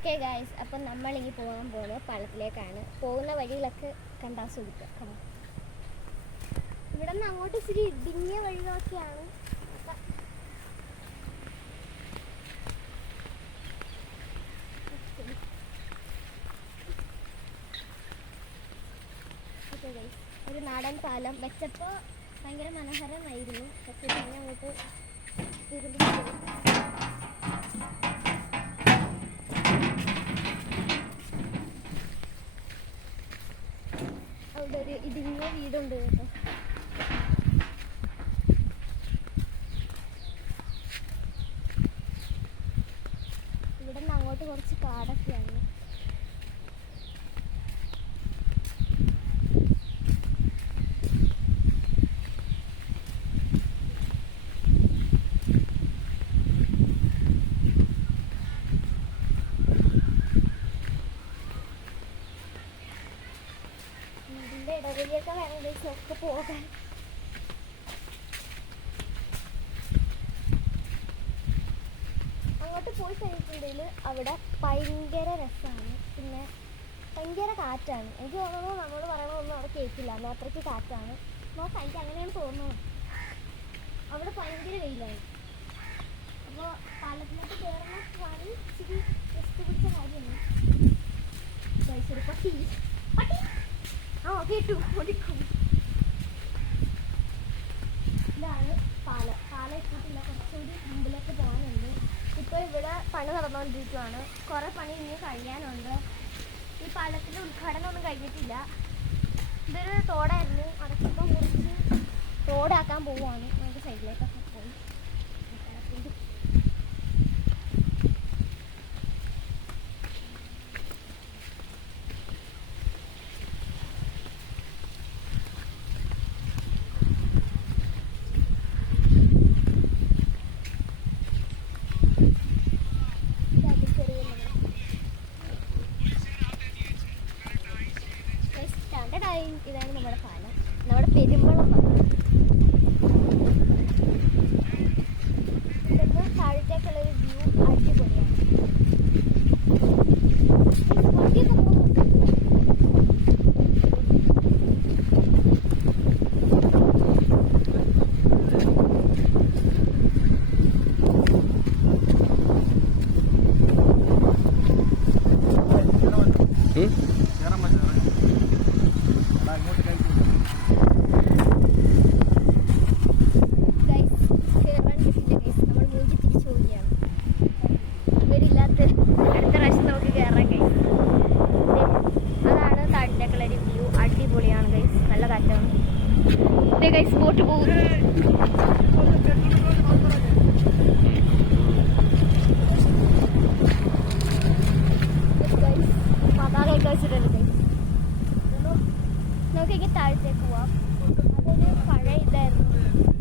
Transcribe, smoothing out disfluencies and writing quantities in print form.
Okay guys, അപ്പം നമ്മളിങ്ങി പോകാൻ പോകുന്നത് പാലത്തിലേക്കാണ്. പോകുന്ന വഴികളൊക്കെ കണ്ടാസ്വദിക്കാം. ഇവിടെ നിന്ന് അങ്ങോട്ട് ഇച്ചിരി ഇടുങ്ങിയ വഴികളൊക്കെയാണ്. ഒരു നാടൻ പാലം വെച്ചപ്പോൾ ഭയങ്കര മനോഹരമായിരുന്നു. പക്ഷേ പിന്നെ അങ്ങോട്ട് അവിടെ ഒരു ഇടുങ്ങിയ വീടുണ്ട് കേട്ടോ. ഇവിടെ നിന്ന് അങ്ങോട്ട് കുറച്ച് കാടൊക്കെയാണ്. ഇടവഴിയൊക്കെ വേണം ഒക്കെ പോകാൻ. അങ്ങോട്ട് പോയി കഴിഞ്ഞിട്ടുണ്ടെങ്കിൽ അവിടെ ഭയങ്കര രസമാണ്. പിന്നെ ഭയങ്കര കാറ്റാണ്. എനിക്ക് തോന്നുന്നു നമ്മൾ പറയണതൊന്നും അവിടെ കേൾക്കില്ല, അത്രയ്ക്ക് കാറ്റാണ്. നോക്കാം, എനിക്ക് അങ്ങനെയാണ് തോന്നുന്നത്. അവിടെ ഭയങ്കര വെയിലാണ്. അപ്പോൾ പാലത്തിലേക്ക് കയറുന്ന പണി ഇച്ചിരി റിസ്ക് പിടിച്ച കാര്യമാണ്. പട്ടി പട്ടി കേട്ടു ഓടിക്കും. ഇതാണ് പാലം എത്തിയിട്ടില്ല, കുറച്ചുകൂടി മുമ്പിലേക്ക് പോകാനുണ്ട്. ഇപ്പോൾ ഇവിടെ പണി നടന്നുകൊണ്ടിരിക്കുകയാണ്. കുറേ പണി ഇനി കഴിയാനുണ്ട്. ഈ പാലത്തിൻ്റെ ഉദ്ഘാടനം ഒന്നും കഴിഞ്ഞിട്ടില്ല. ഇതൊരു തോടായിരുന്നു, അതൊക്കെ ഇപ്പം മുറിച്ച് റോഡാക്കാൻ പോവുകയാണ്. നമുക്ക് സൈഡിലേക്കൊക്കെ പോയി ഇതാണ് നമ്മുടെ പാലം, നമ്മുടെ പെരുമ്പളം പാലം. ഇവിടുന്ന് താഴത്തേക്കുള്ളൊരു വ്യൂ അടിപൊളിയാണ്. ബോട്ട് പോകുന്നു. പതാകയൊക്കെ വെച്ചിട്ടുണ്ട്. നമുക്ക് ഇങ്ങനെ താഴത്തേക്ക് പോവാം. അതൊരു പഴയ ഇതായിരുന്നു.